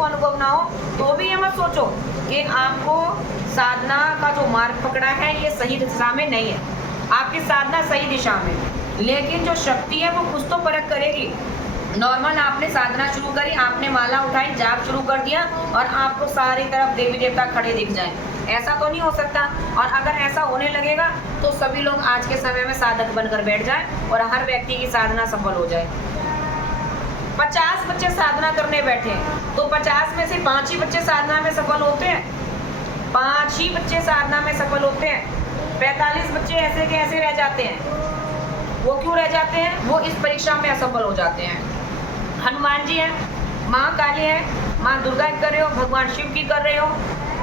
आपको अनुभव ना हो तो भी ये मत सोचो कि आपको साधना का जो मार्ग पकड़ा है ये सही दिशा में नहीं है। आपकी साधना सही दिशा में, लेकिन जो शक्ति है वो कुछ तो परख करेगी। नॉर्मल आपने साधना शुरू करी, आपने माला उठाई, जाप शुरू कर दिया और आपको सारी तरफ देवी देवता खड़े दिख जाएं, ऐसा तो नहीं हो सकता। और अगर ऐसा होने लगेगा तो सभी लोग आज के समय में साधक बनकर बैठ जाएं और हर व्यक्ति की साधना सफल हो जाए। 50 बच्चे साधना करने बैठे हैं तो 50 में से 5 ही बच्चे साधना में सफल होते हैं, 5 ही बच्चे साधना में सफल होते हैं। 45 बच्चे ऐसे के ऐसे रह जाते हैं। वो क्यों रह जाते हैं? वो इस परीक्षा में असफल हो जाते हैं। हनुमान जी है, माँ काली है, माँ दुर्गा की कर रहे हो, भगवान शिव की कर रहे हो,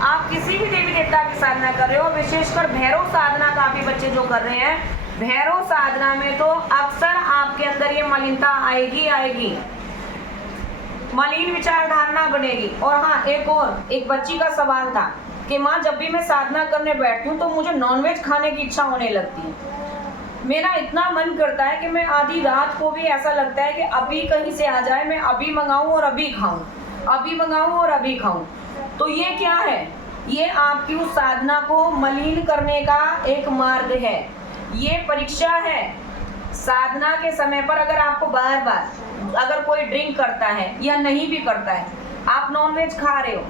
आप किसी भी देवी देवता की साधना कर रहे हो, विशेषकर भैरव साधना काफी बच्चे जो कर रहे हैं, भैरव साधना में तो अक्सर आपके अंदर ये मलिनता आएगी आएगी, मलिन विचारधारणा बनेगी। और हाँ, एक बच्ची का सवाल था कि माँ जब भी मैं साधना करने बैठती हूँ तो मुझे नॉनवेज खाने की इच्छा होने लगती है। मेरा इतना मन करता है कि मैं आधी रात को भी ऐसा लगता है कि अभी कहीं से आ जाए, मैं अभी मंगाऊं और अभी खाऊं, अभी मंगाऊं और अभी खाऊं। तो ये क्या है? ये आपकी उस साधना को मलिन करने का एक मार्ग है, ये परीक्षा है। साधना के समय पर अगर आपको बार बार अगर कोई ड्रिंक करता है या नहीं भी करता है, आप नॉनवेज खा रहे हो,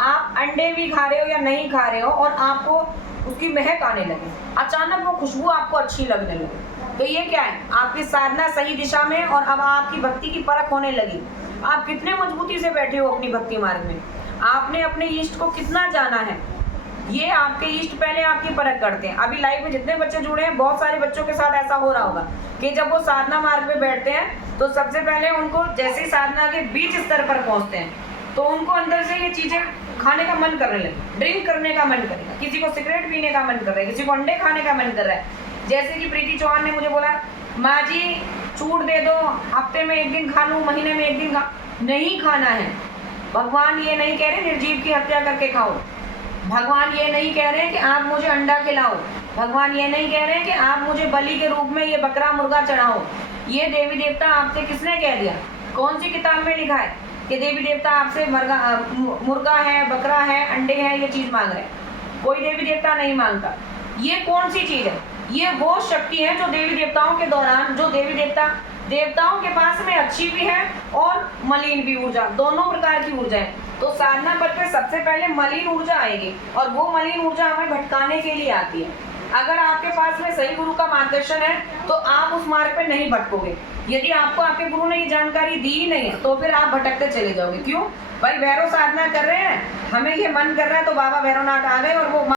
आप अंडे भी खा रहे हो या नहीं खा रहे हो और आपको उसकी महक आने लगे, अचानक वो खुशबू आपको अच्छी लगने लगे, तो ये क्या है? आपकी साधना सही दिशा में और अब आपकी भक्ति की परख होने लगी। आप कितने मजबूती से बैठे हो अपनी भक्ति मार्ग में, आपने अपने इष्ट को कितना जाना है, ये आपके इष्ट पहले आपकी परख करते हैं। अभी लाइव में जितने बच्चे जुड़े हैं, बहुत सारे बच्चों के साथ ऐसा हो रहा होगा कि जब वो साधना मार्ग में बैठते हैं तो सबसे पहले उनको जैसे ही साधना के बीच स्तर पर पहुंचते हैं तो उनको अंदर से ये चीजें खाने का मन करने लगे, ड्रिंक करने का मन करेगा, किसी को सिगरेट पीने का मन कर रहा है, किसी को अंडे खाने का मन कर रहा है। जैसे कि प्रीति चौहान ने मुझे बोला, माँ जी छूट दे दो, हफ्ते में 1 दिन खा लूँ, महीने में 1 दिन खा, नहीं खाना है। भगवान ये नहीं कह रहे निर्जीव की हत्या करके खाओ, भगवान ये नहीं कह रहे हैं कि आप मुझे अंडा खिलाओ, भगवान ये नहीं कह रहे हैं कि आप मुझे बलि के रूप में ये बकरा मुर्गा चढ़ाओ। ये देवी देवता आपसे किसने कह दिया? कौन सी किताब में लिखा है कि देवी देवता आपसे मुर्गा है, बकरा है, अंडे हैं, ये चीज मांग रहे हैं? कोई देवी देवता नहीं मांगता। ये कौन सी चीज है? ये वो शक्ति है जो देवी देवताओं के दौरान, जो देवी देवताओं के पास में अच्छी भी है और मलिन भी ऊर्जा, दोनों प्रकार की ऊर्जा है। तो साधना पथ पे सबसे पहले मलिन ऊर्जा आएगी और वो मलिन ऊर्जा हमें भटकाने के लिए आती है। अगर आपके पास में सही गुरु का मार्गदर्शन है तो आप उस मार्ग पे नहीं भटकोगे। यदि आपको आपके गुरु ने ये जानकारी दी ही नहीं है तो फिर आप भटकते चले जाओगे। क्यों भाई? भैरव साधना कर रहे हैं, हमें ये मन कर रहा है तो बाबा भैरवनाथ आ गए और वो